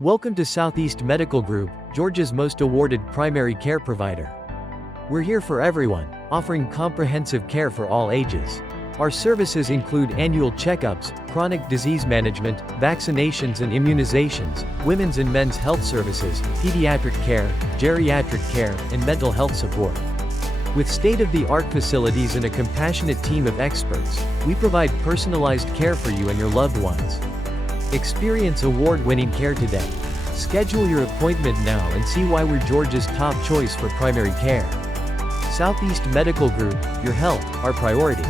Welcome to Southeast Medical Group, Georgia's most awarded primary care provider. We're here for everyone, offering comprehensive care for all ages. Our services include annual checkups, chronic disease management, vaccinations and immunizations, women's and men's health services, pediatric care, geriatric care, and mental health support. With state-of-the-art facilities and a compassionate team of experts, we provide personalized care for you and your loved ones. Experience award-winning care today. Schedule your appointment now and see why we're Georgia's top choice for primary care. Southeast Medical Group, your health, our priority.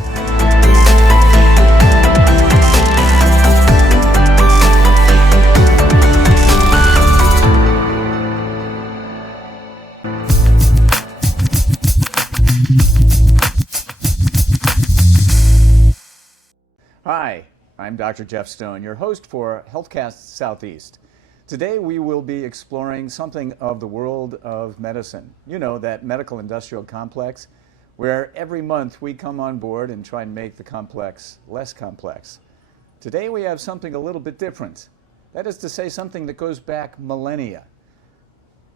Hi, I'm Dr. Jeff Stone, your host for Healthcast Southeast. Today we will be exploring something of the world of medicine. You know, that medical industrial complex where every month we come on board and try and make the complex less complex. Today we have something a little bit different. That is to say, something that goes back millennia.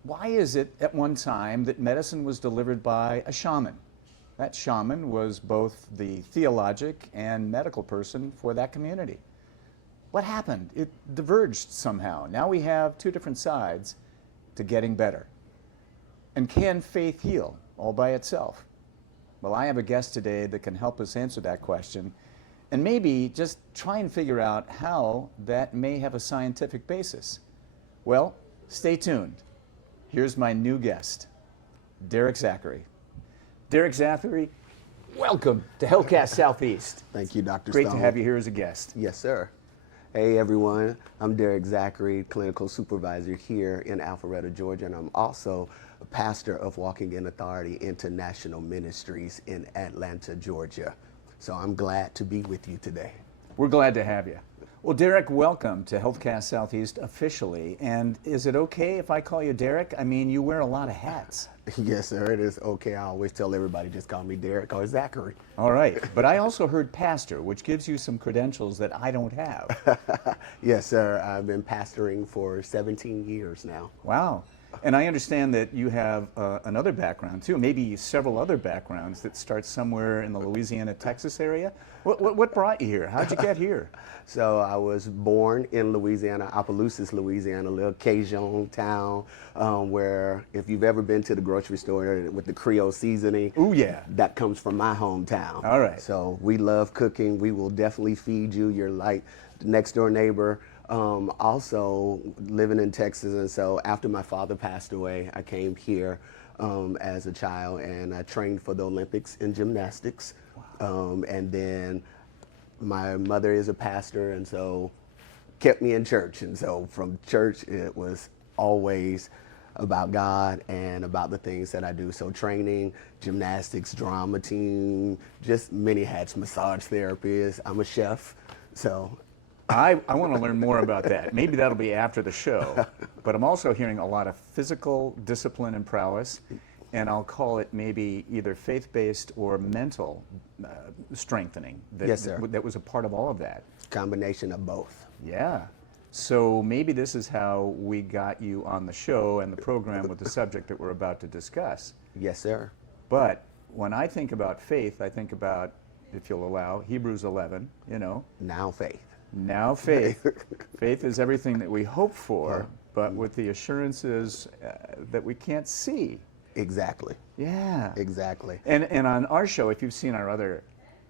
Why is it at one time that medicine was delivered by a shaman? That shaman was both the theologic and medical person for that community. What happened? It diverged somehow. Now we have two different sides to getting better. And can faith heal all by itself? Well, I have a guest today that can help us answer that question and maybe just try and figure out how that may have a scientific basis. Well, stay tuned. Here's my new guest, Derrick Zachary. Derrick Zachary, welcome to Healthcast Southeast. Thank you, Dr. Great Stone. to have you here as a guest. Yes, sir. Hey, everyone. I'm Derrick Zachary, clinical supervisor here in Alpharetta, Georgia, and I'm also a pastor of Walking in Authority International Ministries in Atlanta, Georgia. So I'm glad to be with you today. We're glad to have you. Well, Derrick, welcome to Healthcast Southeast officially. And is it okay if I call you Derrick? I mean, you wear a lot of hats. Yes, sir. It is okay. I always tell everybody just call me Derrick or Zachary. All right. But I also heard pastor, which gives you some credentials that I don't have. Yes, sir. I've been pastoring for 17 years now. Wow. And I understand that you have another background too, maybe several other backgrounds that start somewhere in the Louisiana, Texas area. What brought you here? How'd you get here? So I was born in Louisiana, Opelousas, Louisiana, a little Cajun town where if you've ever been to the grocery store with the Creole seasoning, ooh, yeah, that comes from my hometown. All right. So we love cooking. We will definitely feed you. You're like the next door neighbor. Also living in Texas, and so after my father passed away, I came here as a child and I trained for the Olympics in gymnastics. Wow. And then my mother is a pastor, and so kept me in church. And so from church, it was always about God and about the things that I do. So training, gymnastics, drama team, just many hats, massage therapist. I'm a chef, so. I want to learn more about that. Maybe that'll be after the show. But I'm also hearing a lot of physical discipline and prowess, and I'll call it maybe either faith-based or mental strengthening. Yes, sir. That was a part of all of that. Combination of both. Yeah. So maybe this is how we got you on the show and the program with the subject that we're about to discuss. Yes, sir. But when I think about faith, I think about, if you'll allow, Hebrews 11, you know. Now faith. Now faith. Faith is everything that we hope for, but with the assurances that we can't see. Exactly. Yeah. Exactly. And on our show, if you've seen our other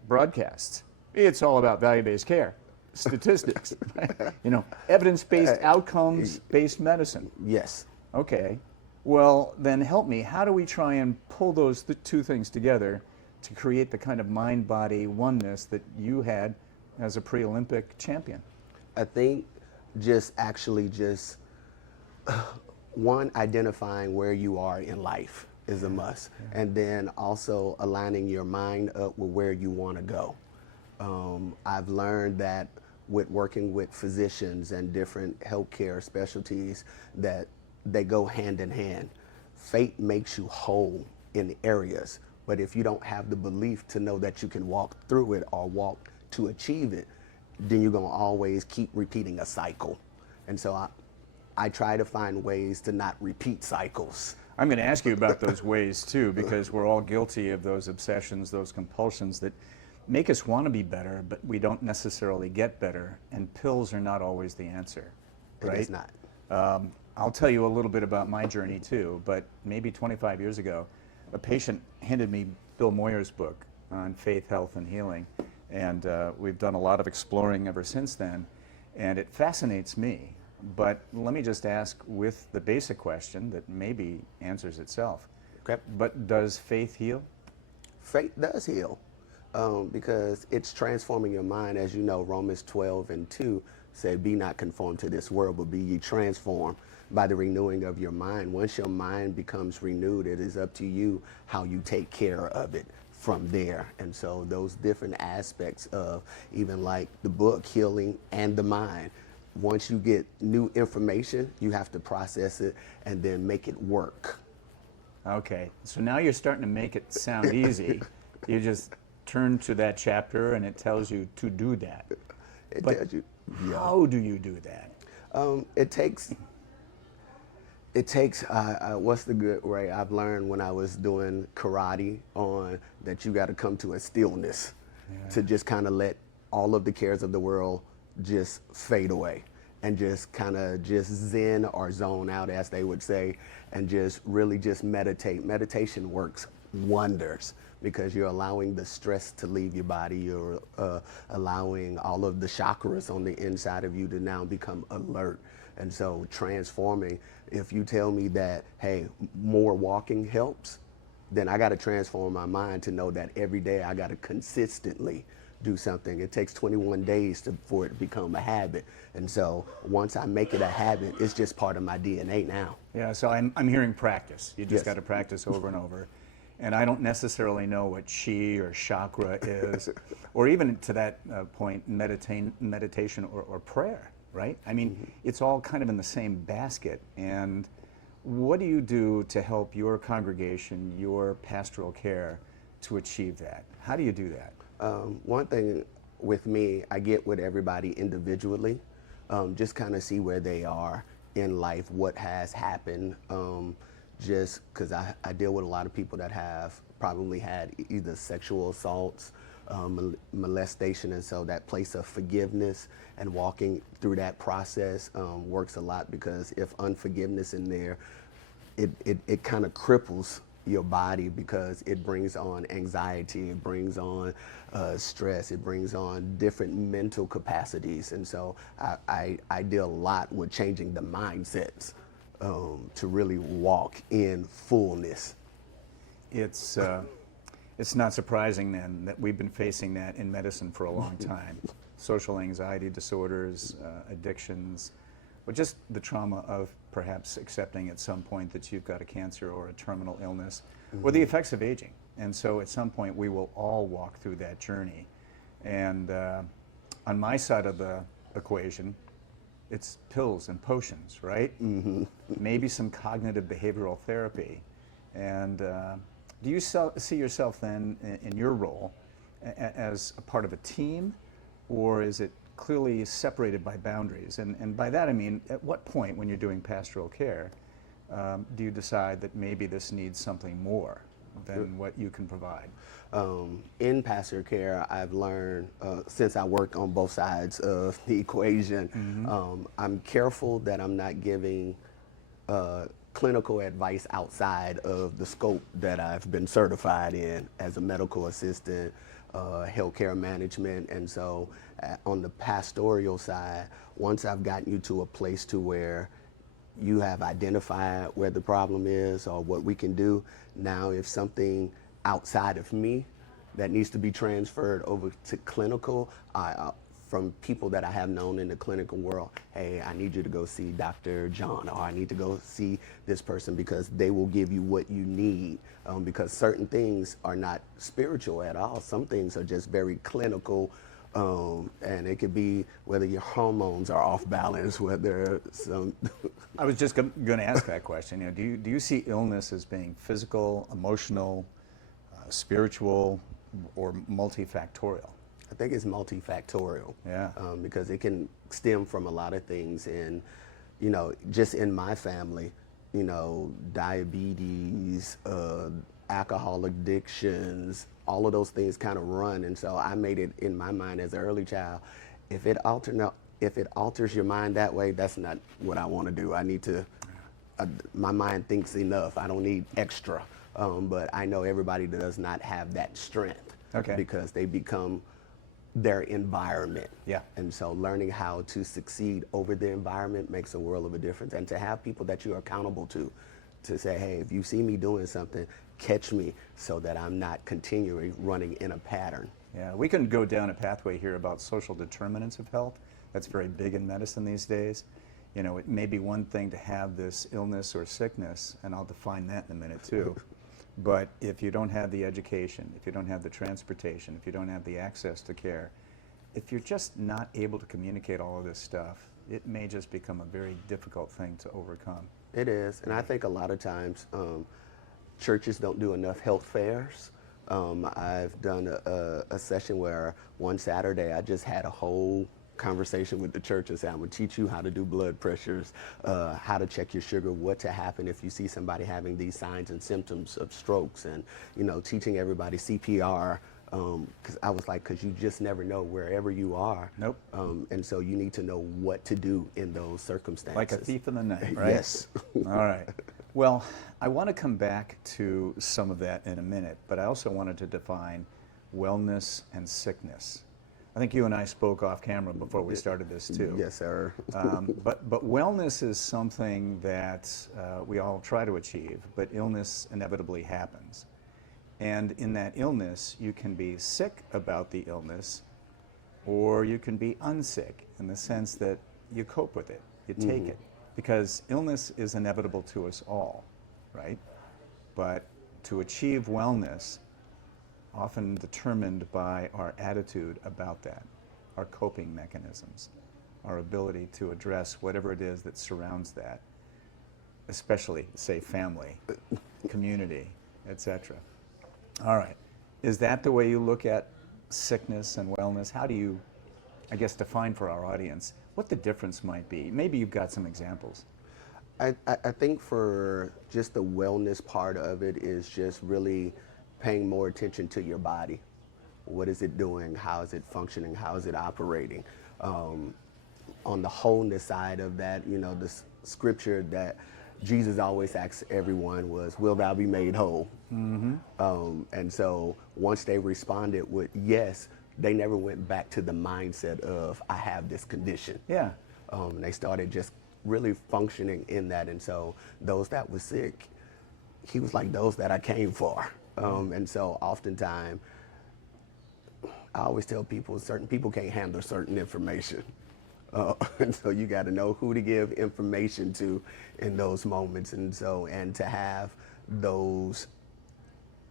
broadcasts, it's all about value-based care, statistics, right? You know, evidence-based, outcomes-based medicine. Yes. Okay. Well, then help me. How do we try and pull those two things together to create the kind of mind-body oneness that you had as a pre-Olympic champion? I think just one, identifying where you are in life is a must. Yeah. And then also aligning your mind up with where you want to go. I've learned that with working with physicians and different healthcare specialties that they go hand in hand. Faith makes you whole in areas, but if you don't have the belief to know that you can walk through it or walk to achieve it, then you're going to always keep repeating a cycle. And so I try to find ways to not repeat cycles. I'm going to ask you about those ways too, because we're all guilty of those obsessions, those compulsions that make us want to be better, but we don't necessarily get better, and pills are not always the answer, right? It is not. I'll tell you a little bit about my journey too, but maybe 25 years ago, a patient handed me Bill Moyer's book on faith, health, and healing, and we've done a lot of exploring ever since then, and it fascinates me. But let me just ask with the basic question that maybe answers itself. Okay. But does faith heal? Faith does heal, because it's transforming your mind. As you know, Romans 12:2 said, "Be not conformed to this world, but be ye transformed by the renewing of your mind." Once your mind becomes renewed, it is up to you how you take care of it from there. And so those different aspects of even like the book, healing and the mind, once you get new information, you have to process it and then make it work. Okay, so now you're starting to make it sound easy. You just turn to that chapter and it tells you to do that. It But tells you. Yeah. how do you do that? It takes what's the good way I've learned when I was doing karate on that you got to come to a stillness to just kind of let all of the cares of the world just fade away and just kind of just zen or zone out, as they would say, and just really just meditate. Meditation works wonders because you're allowing the stress to leave your body. You're allowing all of the chakras on the inside of you to now become alert. And so transforming, if you tell me that, hey, more walking helps, then I got to transform my mind to know that every day I got to consistently do something. It takes 21 days for it to become a habit. And so once I make it a habit, it's just part of my DNA now. Yeah, so I'm hearing practice. You just Yes. got to practice over and over. And I don't necessarily know what chi or chakra is, or even to that point, meditation or prayer, right? I mean, it's all kind of in the same basket. And what do you do to help your congregation, your pastoral care, to achieve that? How do you do that? One thing with me, I get with everybody individually, just kind of see where they are in life, what has happened, just because I deal with a lot of people that have probably had either sexual assaults, molestation, and so that place of forgiveness and walking through that process works a lot, because if unforgiveness in there, it kind of cripples your body, because it brings on anxiety, it brings on stress, it brings on different mental capacities. And so I deal a lot with changing the mindsets to really walk in fullness. It's not surprising then that we've been facing that in medicine for a long time. Social anxiety disorders, addictions, or just the trauma of perhaps accepting at some point that you've got a cancer or a terminal illness, or the effects of aging. And so at some point we will all walk through that journey. And on my side of the equation, it's pills and potions, right? Maybe some cognitive behavioral therapy. And do you see yourself then in your role as a part of a team, or is it clearly separated by boundaries? And by that I mean, at what point when you're doing pastoral care do you decide that maybe this needs something more than what you can provide? In pastoral care, I've learned, since I worked on both sides of the equation, I'm careful that I'm not giving clinical advice outside of the scope that I've been certified in as a medical assistant, healthcare management. And so on the pastoral side, once I've gotten you to a place to where you have identified where the problem is or what we can do, now if something outside of me that needs to be transferred over to clinical, from people that I have known in the clinical world, hey, I need you to go see Dr. John, or I need to go see this person, because they will give you what you need, because certain things are not spiritual at all. Some things are just very clinical, and it could be whether your hormones are off balance, whether some... I was just going to ask that question. You know, do you see illness as being physical, emotional, spiritual, or multifactorial? I think it's multifactorial. Yeah. Because it can stem from a lot of things. And you know, just in my family, you know, diabetes, alcohol addictions, all of those things kind of run. And so I made it in my mind as an early child, if it alters your mind that way, that's not what I want to do. I need to, my mind thinks enough. I don't need extra. But I know everybody does not have that strength, Okay. because they become their environment. Yeah. And so learning how to succeed over the environment makes a world of a difference. And to have people that you're accountable to say, hey, if you see me doing something, catch me, so that I'm not continually running in a pattern. Yeah, we can go down a pathway here about social determinants of health. That's very big in medicine these days. You know, it may be one thing to have this illness or sickness, and I'll define that in a minute too. But if you don't have the education, if you don't have the transportation, if you don't have the access to care, if you're just not able to communicate all of this stuff, it may just become a very difficult thing to overcome. It is, and I think a lot of times churches don't do enough health fairs. I've done a session where one Saturday I just had a whole conversation with the church and said, I'm going to teach you how to do blood pressures, how to check your sugar, what to happen if you see somebody having these signs and symptoms of strokes, and, you know, teaching everybody CPR, because I was like, because you just never know wherever you are. Nope. And so you need to know what to do in those circumstances. Like a thief in the night, right? Yes. All right. Well, I want to come back to some of that in a minute, but I also wanted to define wellness and sickness. I think you and I spoke off camera before we started this too. Yes, sir. But wellness is something that we all try to achieve, but illness inevitably happens. And in that illness, you can be sick about the illness, or you can be unsick in the sense that you cope with it, you take it. Because illness is inevitable to us all, right? But to achieve wellness, often determined by our attitude about that, our coping mechanisms, our ability to address whatever it is that surrounds that, especially, say, family, community, etc. All right. Is that the way you look at sickness and wellness? How do you, I guess, define for our audience what the difference might be? Maybe you've got some examples. I think for just the wellness part of it is just really paying more attention to your body. What is it doing? How is it functioning? How is it operating? On the wholeness side of that, you know, the scripture that Jesus always asks everyone was, will thou be made whole? And so once they responded with yes, they never went back to the mindset of, I have this condition. Yeah. They started just really functioning in that. And so those that were sick, he was like, those that I came for. And so oftentimes, I always tell people, certain people can't handle certain information. And so you got to know who to give information to in those moments. And so, and to have those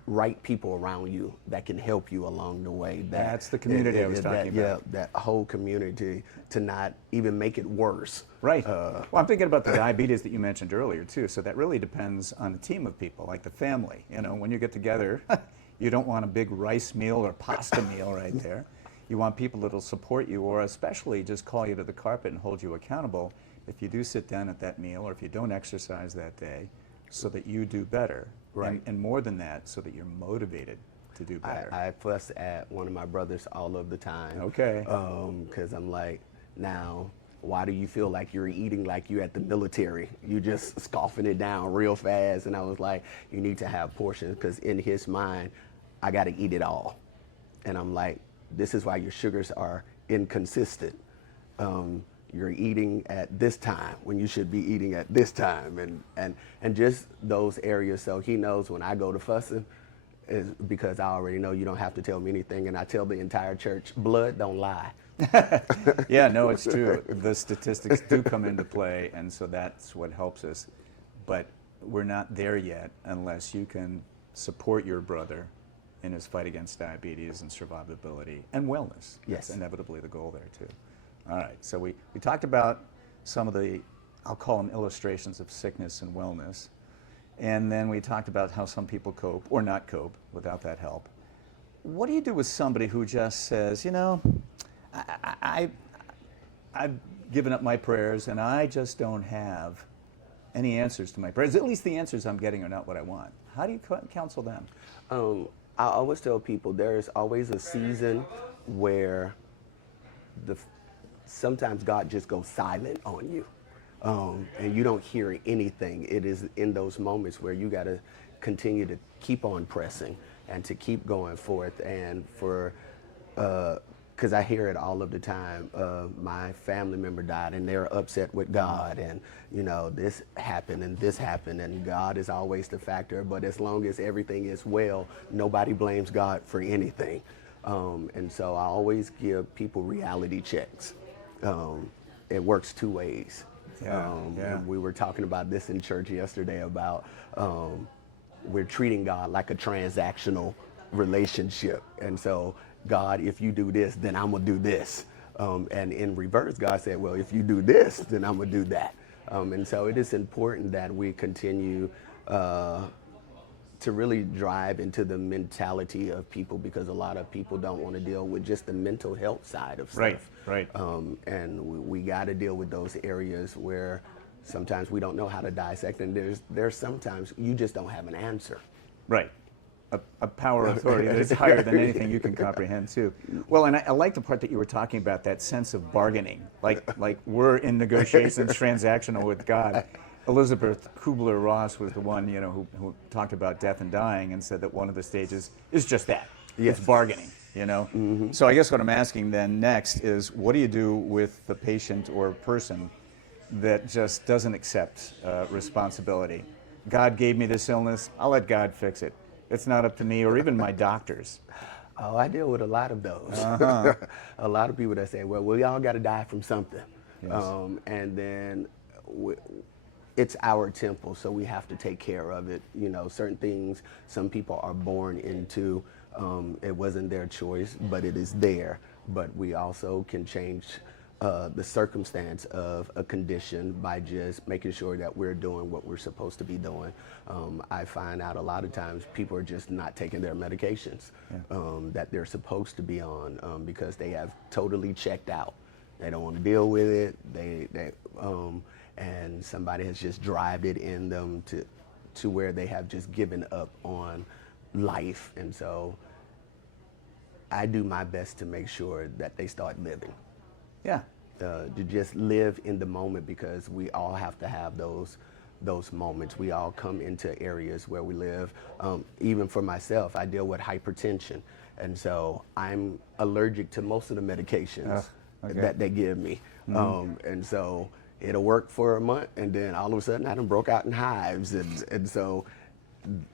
right people around you that can help you along the way. That's the community I was talking about. Yeah, that whole community, to not even make it worse. Right. Well, I'm thinking about the diabetes that you mentioned earlier too. So that really depends on a team of people, like the family. You know, when you get together, you don't want a big rice meal or pasta meal right there. You want people that'll support you, or especially just call you to the carpet and hold you accountable if you do sit down at that meal, or if you don't exercise that day, so that you do better. Right. And more than that, so that you're motivated to do better. I fuss at one of my brothers all of the time. Okay. Because I'm like, now, why do you feel like you're eating like you're at the military? You just scoffing it down real fast. And I was like, you need to have portions, because in his mind, I got to eat it all. And I'm like, this is why your sugars are inconsistent. You're eating at this time when you should be eating at this time, and just those areas. So he knows when I go to fussing, is because I already know you don't have to tell me anything, and I tell the entire church, blood don't lie. Yeah, no, it's true. The statistics do come into play, and so that's what helps us. But we're not there yet unless you can support your brother in his fight against diabetes and survivability and wellness. Yes. That's inevitably the goal there too. All right, so we talked about some of the, I'll call them illustrations of sickness and wellness. And then we talked about how some people cope or not cope without that help. What do you do with somebody who just says, you know, I've given up my prayers, and I just don't have any answers to my prayers. At least the answers I'm getting are not what I want. How do you counsel them? I always tell people there is always a season where sometimes God just goes silent on you, and you don't hear anything. It is in those moments where you got to continue to keep on pressing and to keep going forth. And because I hear it all of the time, my family member died and they're upset with God, and this happened and God is always the factor. But as long as everything is well, nobody blames God for anything. And so I always give people reality checks. It works two ways. And we were talking about this in church yesterday about we're treating God like a transactional relationship. And so, God, if you do this, then I'm going to do this. And in reverse, God said, well, if you do this, then I'm going to do that. And so it is important that we continue to really drive into the mentality of people, because a lot of people don't want to deal with just the mental health side of stuff. Right. And we got to deal with those areas where sometimes we don't know how to dissect, and there's sometimes you just don't have an answer. Right. A power authority that is higher than anything you can comprehend, too. Well, and I like the part that you were talking about, that sense of bargaining, like we're in negotiations transactional with God. Elizabeth Kubler-Ross was the one, who talked about death and dying and said that one of the stages is just that. Yes. It's bargaining, Mm-hmm. So I guess what I'm asking then next is, what do you do with the patient or person that just doesn't accept responsibility? God gave me this illness, I'll let God fix it. It's not up to me or even my doctors. Oh, I deal with a lot of those. A lot of people that say, well, we all got to die from something. Yes. And then it's our temple, so we have to take care of it. Certain things some people are born into. It wasn't their choice, but it is there. But we also can change the circumstance of a condition by just making sure that we're doing what we're supposed to be doing. I find out a lot of times people are just not taking their medications that they're supposed to be on because they have totally checked out. They don't want to deal with it. And somebody has just driven it in them to where they have just given up on life. And so I do my best to make sure that they start living. Yeah. To just live in the moment, because we all have to have those moments. We all come into areas where we live. Even for myself, I deal with hypertension, and so I'm allergic to most of the medications that they give me. And so it'll work for a month, and then all of a sudden I done broke out in hives, and so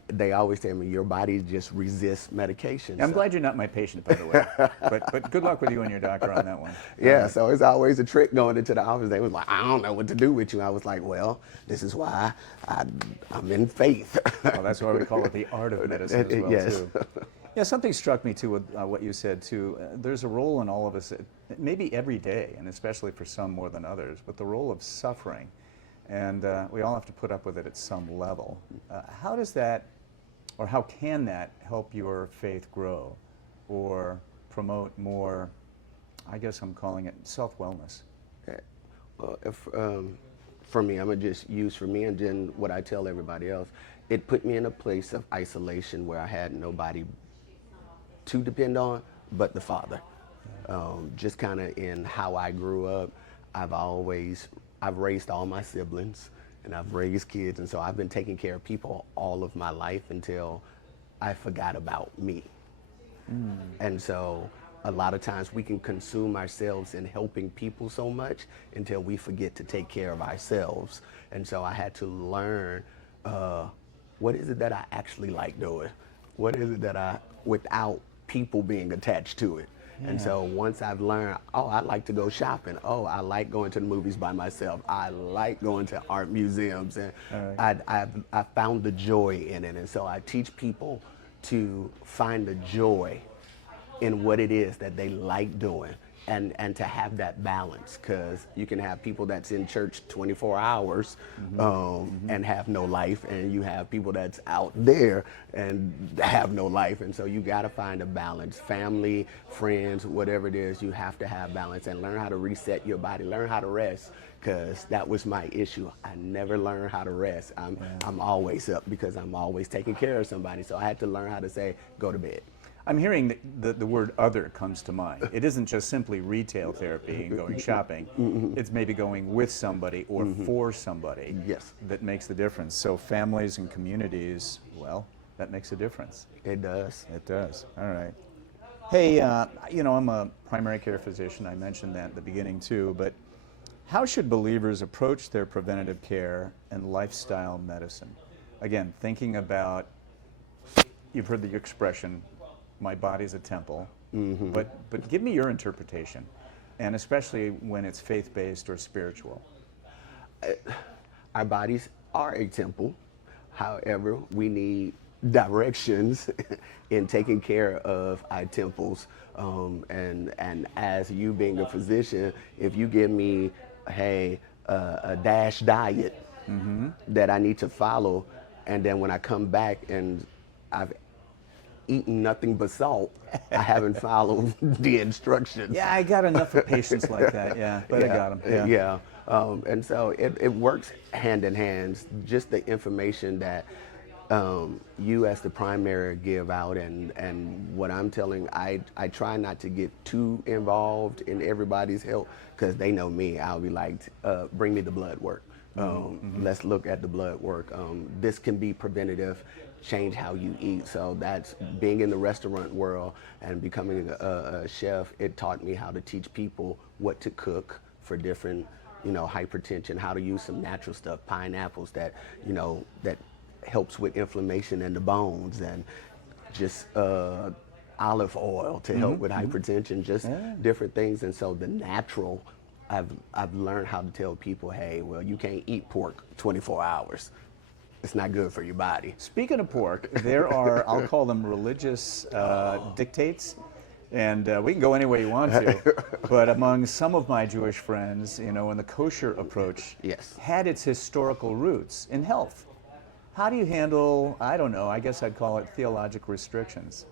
they always tell me your body just resists medication. I'm glad you're not my patient, by the way. but good luck with you and your doctor on that one. Yeah, so it's always a trick going into the office. They was like, I don't know what to do with you. I was like, well, this is why I'm in faith. Well, that's why we call it the art of medicine as well, yes. too. Yeah, something struck me, too, with what you said, too. There's a role in all of us, maybe every day, and especially for some more than others, but the role of suffering. And we all have to put up with it at some level. How does that, or how can that help your faith grow or promote more, I guess I'm calling it self-wellness? Well, for me, I'm going to just use for me, and then what I tell everybody else. It put me in a place of isolation where I had nobody to depend on but the Father. Just kind of in how I grew up, I've raised all my siblings, and I've raised kids, and so I've been taking care of people all of my life until I forgot about me. And so a lot of times we can consume ourselves in helping people so much until we forget to take care of ourselves. And so I had to learn, what is it that I actually like doing? What is it that without people being attached to it? And so once I've learned, I like to go shopping. I like going to the movies by myself. I like going to art museums. And I found the joy in it. And so I teach people to find the joy in what it is that they like doing, and to have that balance, because you can have people that's in church 24 hours and have no life, and you have people that's out there and have no life. And so you got to find a balance. Family, friends, whatever it is, you have to have balance and learn how to reset your body, learn how to rest, because that was my issue. I never learned how to rest. I'm always up because I'm always taking care of somebody. So I had to learn how to say, go to bed. I'm hearing the word other comes to mind. It isn't just simply retail therapy and going shopping. It's maybe going with somebody or for somebody that makes the difference. So families and communities, well, that makes a difference. It does. It does. All right. Hey, you know, I'm a primary care physician. I mentioned that at the beginning too, but how should believers approach their preventative care and lifestyle medicine? Again, thinking about, you've heard the expression, my body's a temple, but give me your interpretation, and especially when it's faith-based or spiritual. Our bodies are a temple. However, we need directions in taking care of our temples. And as you being a physician, if you give me, hey, a DASH diet that I need to follow, and then when I come back and I've eaten nothing but salt, I haven't followed the instructions. Yeah, I got enough of patients like that, but I got them. And so it works hand in hand. Just the information that you as the primary give out, and what I'm telling, I try not to get too involved in everybody's health, because they know me. I'll be like, bring me the blood work. Let's look at the blood work. This can be preventative, change how you eat. So that's being in the restaurant world and becoming a chef. It taught me how to teach people what to cook for different, hypertension, how to use some natural stuff, pineapples that helps with inflammation in the bones, and just olive oil to help with hypertension, just different things. And so the natural, I've learned how to tell people, hey, well, you can't eat pork 24 hours. It's not good for your body. Speaking of pork, there are, I'll call them religious dictates, and we can go any way you want to, but among some of my Jewish friends, and the kosher approach had its historical roots in health. How do you handle, I don't know, I guess I'd call it theologic restrictions?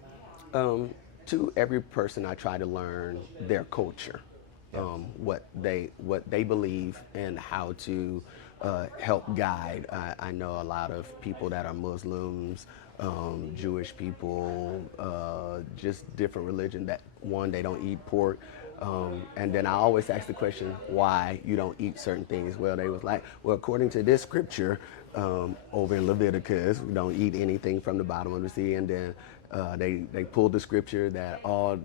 To every person, I try to learn their culture, what they believe, and how to help guide. I know a lot of people that are Muslims, Jewish people, just different religion that, one, they don't eat pork. And then I always ask the question, why you don't eat certain things? Well, they was like, well, according to this scripture, over in Leviticus, we don't eat anything from the bottom of the sea. And then they pulled the scripture that all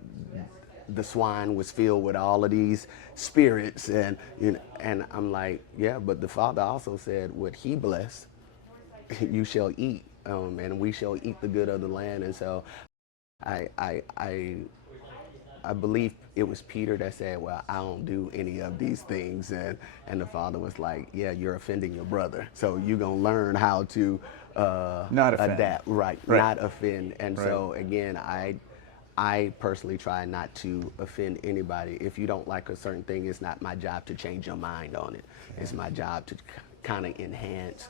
the swine was filled with all of these spirits, and I'm like, yeah, but the Father also said, what He blessed, you shall eat, and we shall eat the good of the land. And so I believe it was Peter that said, well, I don't do any of these things. And the Father was like, yeah, you're offending your brother. So you're going to learn how to not offend. Adapt, right, not offend. And so, again, I personally try not to offend anybody. If you don't like a certain thing, it's not my job to change your mind on it. It's my job to kind of enhance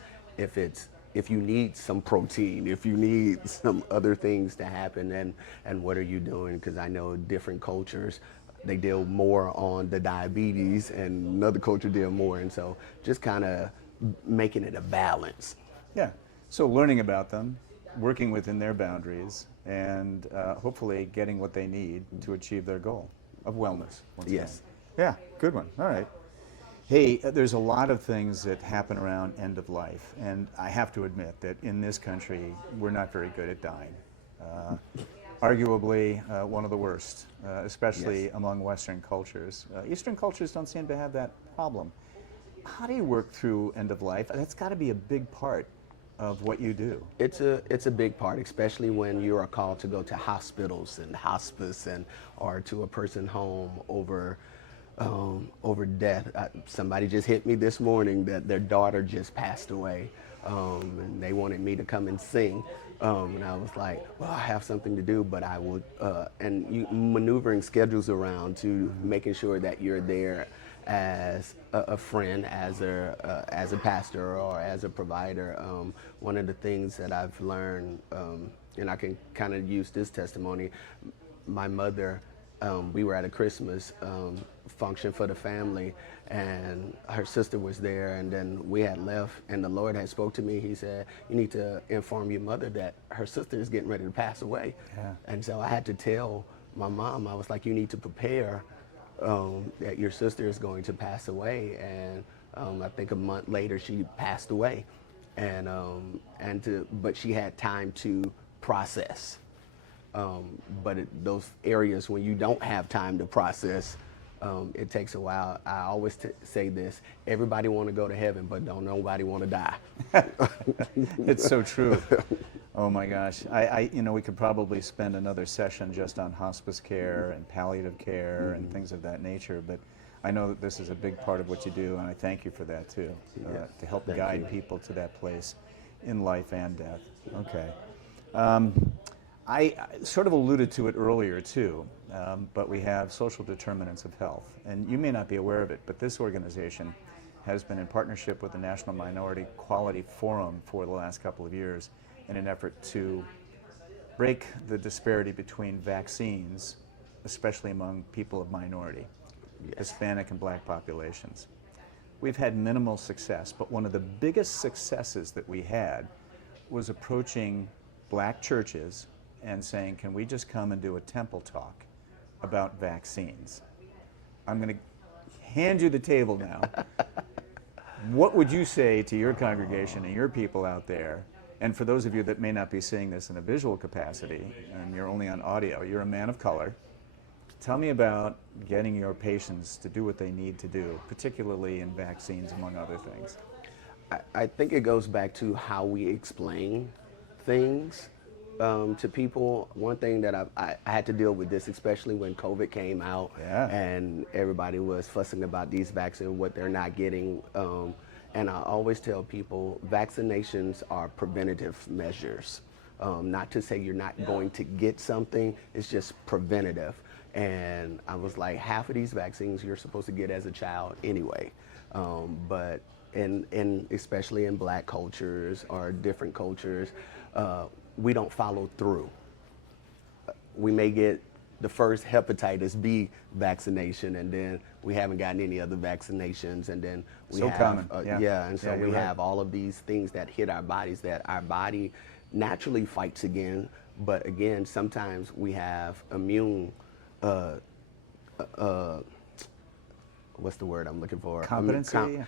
if you need some protein, if you need some other things to happen, and what are you doing? Because I know different cultures, they deal more on the diabetes, and another culture deal more. And so just kind of making it a balance. Yeah, so learning about them, working within their boundaries, and hopefully getting what they need to achieve their goal of wellness. Yes. Yeah, good one. All right. Hey, there's a lot of things that happen around end of life, and I have to admit that in this country, we're not very good at dying. Arguably one of the worst, especially among Western cultures. Eastern cultures don't seem to have that problem. How do you work through end of life? That's got to be a big part of what you do. It's a big part, especially when you are called to go to hospitals and hospice, or to a person home over death. Somebody just hit me this morning that their daughter just passed away, and they wanted me to come and sing. And I was like, well, I have something to do, but I would, and you maneuvering schedules around to making sure that you're there as a friend, as a pastor, or as a provider. One of the things that I've learned, and I can kind of use this testimony, my mother, we were at a Christmas function for the family, and her sister was there, and then we had left, and the Lord had spoke to me. He said, you need to inform your mother that her sister is getting ready to pass away. Yeah. And so I had to tell my mom, I was like, you need to prepare that your sister is going to pass away. And I think a month later she passed away, but she had time to process. But those areas when you don't have time to process, it takes a while. I always say this: everybody want to go to heaven, but don't nobody want to die. It's so true. Oh my gosh, we could probably spend another session just on hospice care and palliative care and things of that nature. But I know that this is a big part of what you do, and I thank you for that too, to help guide people to that place in life and death. Okay. I sort of alluded to it earlier too, but we have social determinants of health, and you may not be aware of it, but this organization has been in partnership with the National Minority Quality Forum for the last couple of years in an effort to break the disparity between vaccines, especially among people of minority, Hispanic and Black populations. We've had minimal success, but one of the biggest successes that we had was approaching Black churches and saying, can we just come and do a temple talk about vaccines? I'm going to hand you the table now. What would you say to your congregation and your people out there? And for those of you that may not be seeing this in a visual capacity, and you're only on audio, you're a man of color. Tell me about getting your patients to do what they need to do, particularly in vaccines, among other things. I think it goes back to how we explain things to people. One thing that I had to deal with this, especially when COVID came out, and everybody was fussing about these vaccines, what they're not getting. And I always tell people, vaccinations are preventative measures. Not to say you're not going to get something, it's just preventative. And I was like, half of these vaccines you're supposed to get as a child anyway. But especially in Black cultures or different cultures, we don't follow through. We may get the first hepatitis B vaccination, and then we haven't gotten any other vaccinations, and then we so have common. and so we have all of these things that hit our bodies that our body naturally fights again. But again, sometimes we have immune what's the word I'm looking for? Competency?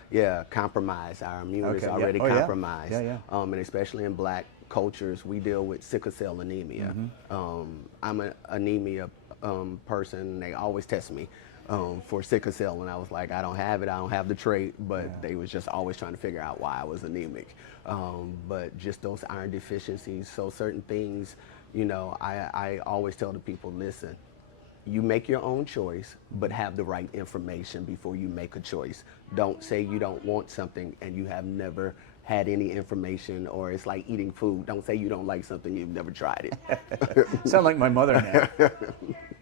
Compromise. Our immune is already compromised. And especially in Black cultures, we deal with sickle cell anemia. I'm an anemia person. They always test me for sickle cell, and I was like, I don't have it, I don't have the trait, but they was just always trying to figure out why I was anemic. But just those iron deficiencies, so certain things, I always tell the people, listen, you make your own choice, but have the right information before you make a choice. Don't say you don't want something and you have never had any information, or it's like eating food. Don't say you don't like something you've never tried it. Sound like my mother now.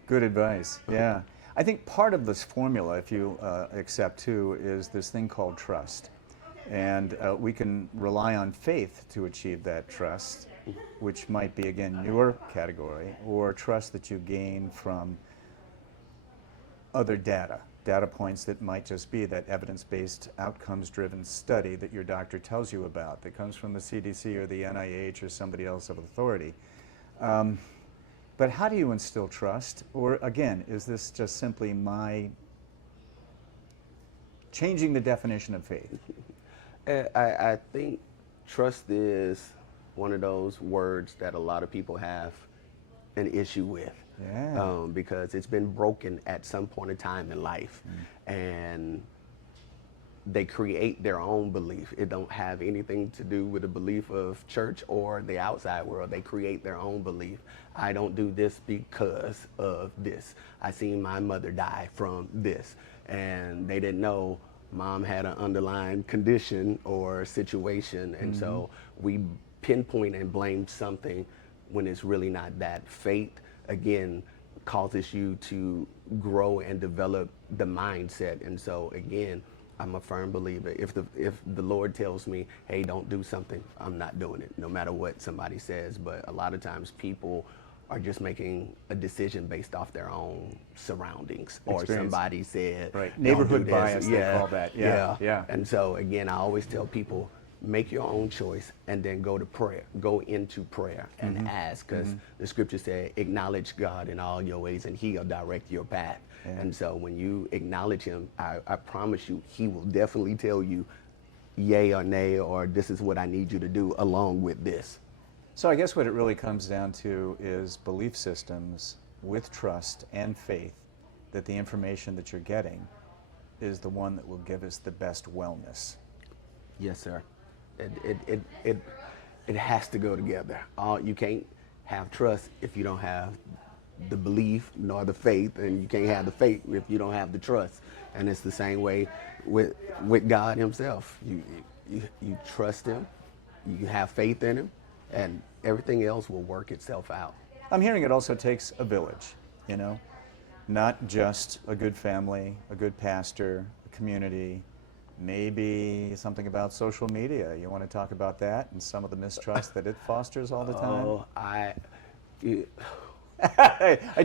Good advice. Yeah. I think part of this formula, if you accept too, is this thing called trust. And we can rely on faith to achieve that trust, which might be, again, your category, or trust that you gain from other data points that might just be that evidence-based, outcomes-driven study that your doctor tells you about that comes from the CDC or the NIH or somebody else of authority. But how do you instill trust? Or again, is this just simply my changing the definition of faith? I think trust is one of those words that a lot of people have an issue with. Because it's been broken at some point in time in life, and they create their own belief. It don't have anything to do with the belief of church or the outside world. They create their own belief. I don't do this because of this. I seen my mother die from this, and they didn't know mom had an underlying condition or situation, and so we pinpoint and blame something when it's really not that. Faith, again, causes you to grow and develop the mindset. And so again, I'm a firm believer. If the Lord tells me, hey, don't do something, I'm not doing it, no matter what somebody says. But a lot of times people are just making a decision based off their own surroundings, or somebody said, right, "Don't neighborhood do this." bias, they call that. Yeah. And so again, I always tell people, make your own choice and then go to prayer, go into prayer and ask, because the scripture said, acknowledge God in all your ways and he'll direct your path. And so when you acknowledge him, I promise you, he will definitely tell you yay or nay, or this is what I need you to do along with this. So I guess what it really comes down to is belief systems with trust and faith that the information that you're getting is the one that will give us the best wellness. Yes, sir. It has to go together. You can't have trust if you don't have the belief nor the faith, and you can't have the faith if you don't have the trust. And it's the same way with God himself. You trust him, you have faith in him, and everything else will work itself out. I'm hearing it also takes a village, you know, not just a good family, a good pastor, a community, maybe something about social media. You want to talk about that and some of the mistrust that it fosters all the time? Oh, I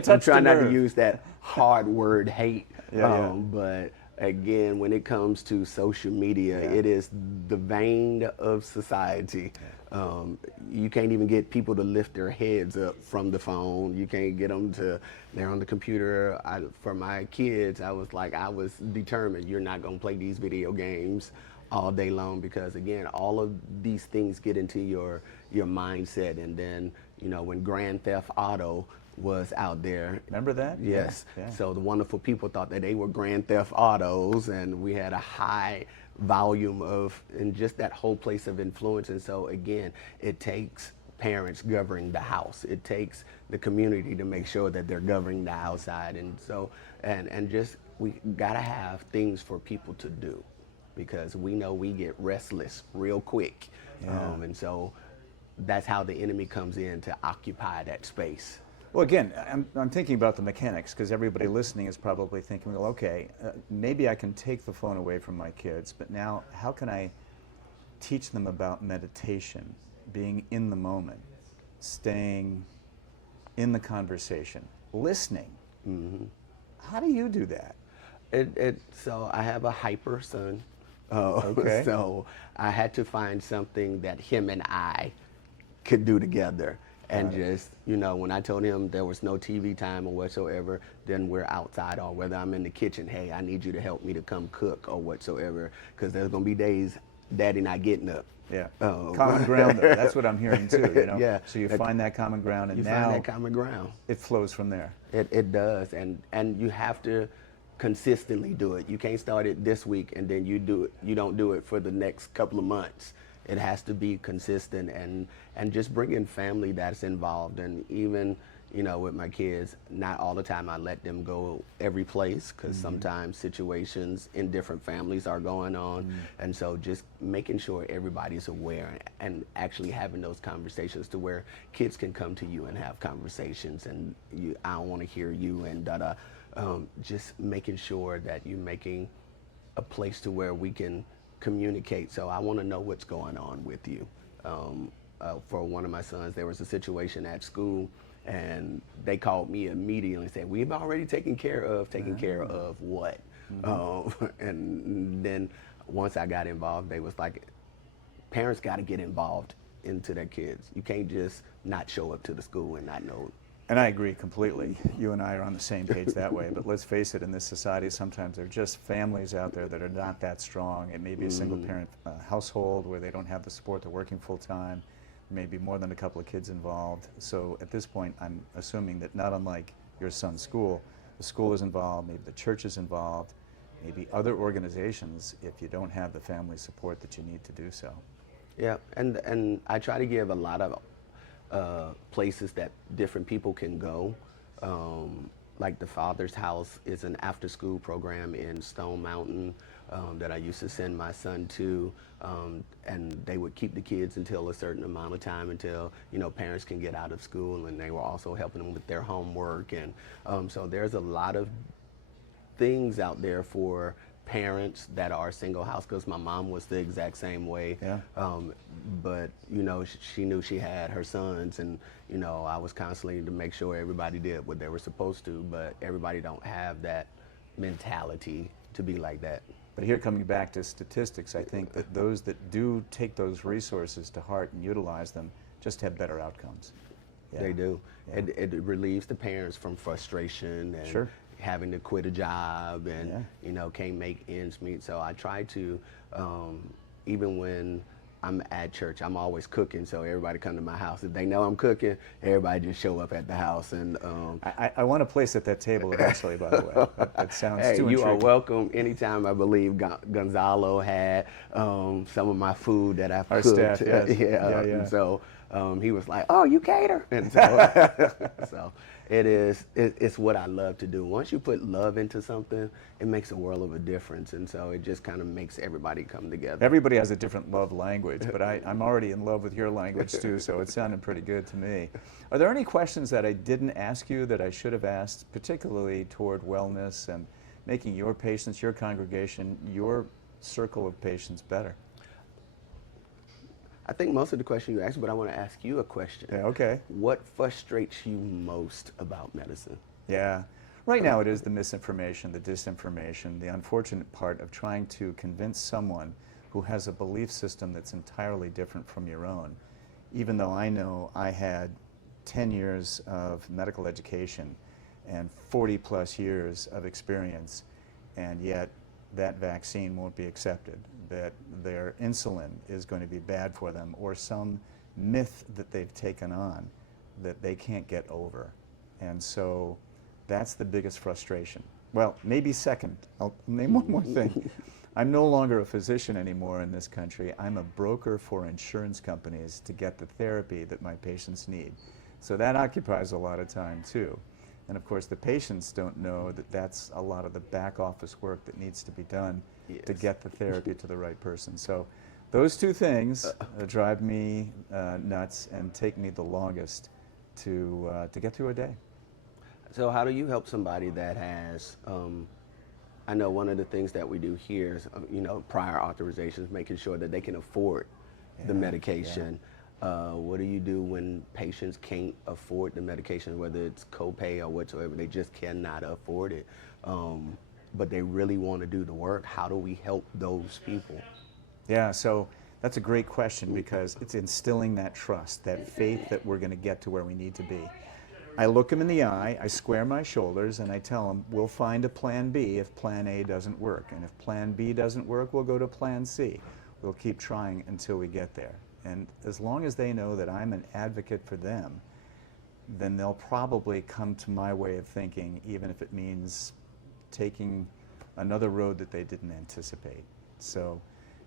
I'm trying not to use that hard word hate, but again, when it comes to social media, it is the vein of society. You can't even get people to lift their heads up from the phone. You can't get them to, they're on the computer. For my kids, I was determined, you're not gonna play these video games all day long, because again, all of these things get into your mindset. And then, you know, when Grand Theft Auto was out there. Remember that? Yes. Yeah. So the wonderful people thought that they were Grand Theft Autos, and we had a high volume of, and just that whole place of influence. And so again, it takes parents governing the house. It takes the community to make sure that they're governing the outside. And so, and just, we gotta have things for people to do, because we know we get restless real quick. And so that's how the enemy comes in to occupy that space. Well, again, I'm thinking about the mechanics, because everybody listening is probably thinking, well, okay, maybe I can take the phone away from my kids, but now how can I teach them about meditation, being in the moment, staying in the conversation, listening? How do you do that? So I have a hyper son. Okay. So I had to find something that him and I could do together. And just, you know, when I told him there was no TV time or whatsoever, then we're outside, or whether I'm in the kitchen, hey, I need you to help me to come cook or whatsoever, because there's going to be days Daddy not getting up. Yeah. Common ground, though. That's what I'm hearing too, you know? Yeah. So you find that common ground, and you now find that common ground. It flows from there. It does, and you have to consistently do it. You can't start it this week and then you don't do it for the next couple of months. It has to be consistent, and just bringing family that's involved. And even, you know, with my kids, not all the time I let them go every place, because sometimes situations in different families are going on. And so just making sure everybody's aware, and actually having those conversations to where kids can come to you and have conversations, and I don't want to hear you and da-da. Just making sure that you're making a place to where we can communicate. So I want to know what's going on with you. For one of my sons, there was a situation at school, and they called me immediately and said, we've already taken care of what? And then once I got involved, they was like, parents got to get involved into their kids. You can't just not show up to the school and not know. And I agree completely. You and I are on the same page that way. But let's face it, in this society, sometimes there are just families out there that are not that strong. It may be a single-parent household where they don't have the support. They're working full-time. Maybe more than a couple of kids involved. So at this point, I'm assuming that not unlike your son's school, the school is involved, maybe the church is involved, maybe other organizations, if you don't have the family support that you need to do so. Yeah, and I try to give a lot of places that different people can go. like the Father's House is an after-school program in Stone Mountain that I used to send my son to, and they would keep the kids until a certain amount of time until, you know, parents can get out of school, and they were also helping them with their homework. And so there's a lot of things out there for parents that are single house, because my mom was the exact same way. Yeah. But you know, she knew she had her sons, and you know, I was constantly to make sure everybody did what they were supposed to, but everybody don't have that mentality to be like that. But here, coming back to statistics, I think that those that do take those resources to heart and utilize them just have better outcomes. Yeah. They do. Yeah. It relieves the parents from frustration and Sure. having to quit a job and Yeah. you know, can't make ends meet. So I try to, even when I'm at church, I'm always cooking, so everybody come to my house. If they know I'm cooking, everybody just show up at the house. And I want a place at that table eventually, by the way. That sounds hey, too you are intriguing. welcome anytime. I believe Gonzalo had some of my food that I've Our cooked. staff, yes. Yeah. Yeah. And so he was like, "Oh, you cater," and so so it's what I love to do. Once you put love into something, it makes a world of a difference, and so it just kind of makes everybody come together. Everybody has a different love language, but I'm already in love with your language too, so it sounded pretty good to me. Are there any questions that I didn't ask you that I should have asked, particularly toward wellness and making your patients, your congregation, your circle of patients better? I think most of the questions you asked, but I want to ask you a question. Yeah, okay. What frustrates you most about medicine? Yeah. Right now it is the misinformation, the disinformation, the unfortunate part of trying to convince someone who has a belief system that's entirely different from your own. Even though I know I had 10 years of medical education and 40 plus years of experience, and yet that vaccine won't be accepted, that their insulin is going to be bad for them, or some myth that they've taken on that they can't get over. And so that's the biggest frustration. Well, maybe second. I'll name one more thing. I'm no longer a physician anymore in this country. I'm a broker for insurance companies to get the therapy that my patients need. So that occupies a lot of time too. And of course, the patients don't know that that's a lot of the back office work that needs to be done to get the therapy to the right person. So those two things drive me nuts and take me the longest to get through a day. So how do you help somebody that has, I know one of the things that we do here is, you know, prior authorizations, making sure that they can afford the medication. What do you do when patients can't afford the medication, whether it's copay or whatsoever, they just cannot afford it, but they really want to do the work? How do we help those people? Yeah, so that's a great question, because it's instilling that trust, that faith that we're going to get to where we need to be. I look them in the eye, I square my shoulders, and I tell them, we'll find a plan B if plan A doesn't work. And if plan B doesn't work, we'll go to plan C. We'll keep trying until we get there. And as long as they know that I'm an advocate for them, then they'll probably come to my way of thinking, even if it means taking another road that they didn't anticipate. So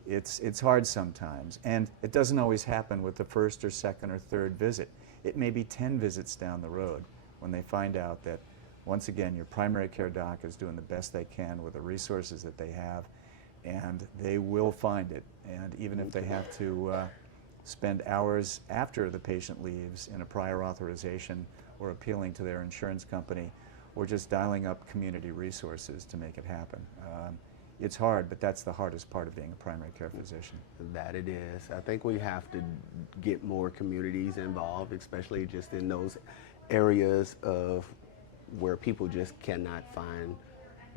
it's hard sometimes, and it doesn't always happen with the first or second or third visit. It may be 10 visits down the road when they find out that, once again, your primary care doc is doing the best they can with the resources that they have, and they will find it. And even if they have to spend hours after the patient leaves in a prior authorization, or appealing to their insurance company, or just dialing up community resources to make it happen. It's hard, but that's the hardest part of being a primary care physician. That it is. I think we have to get more communities involved, especially just in those areas of where people just cannot find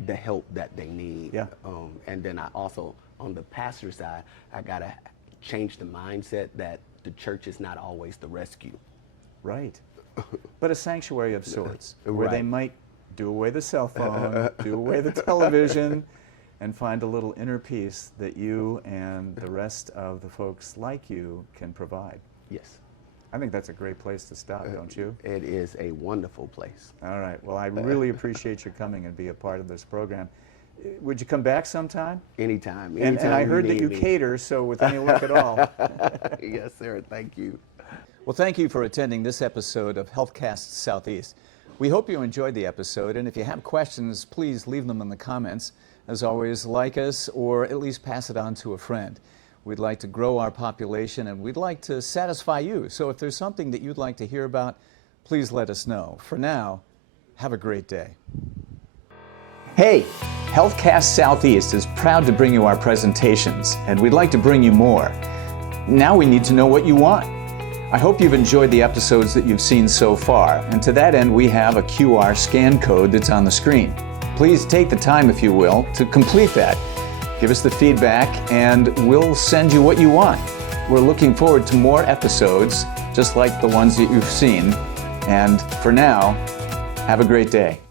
the help that they need. Yeah. And then I also, on the pastor side, I gotta change the mindset that the church is not always the rescue. Right. But a sanctuary of sorts, where they Right. might do away the cell phone, do away the television, and find a little inner peace that you and the rest of the folks like you can provide. Yes. I think that's a great place to stop, don't you? It is a wonderful place. All right. Well, I really appreciate your coming and be a part of this program. Would you come back sometime? Anytime. And I heard that need you me. cater, so with any luck at all. Yes, sir. Thank you. Well, thank you for attending this episode of Healthcast Southeast. We hope you enjoyed the episode, and if you have questions, please leave them in the comments. As always, like us or at least pass it on to a friend. We'd like to grow our population and we'd like to satisfy you. So if there's something that you'd like to hear about, please let us know. For now, have a great day. Hey, Healthcast Southeast is proud to bring you our presentations, and we'd like to bring you more. Now we need to know what you want. I hope you've enjoyed the episodes that you've seen so far, and to that end we have a QR scan code that's on the screen. Please take the time, if you will, to complete that. Give us the feedback and we'll send you what you want. We're looking forward to more episodes, just like the ones that you've seen. And for now, have a great day.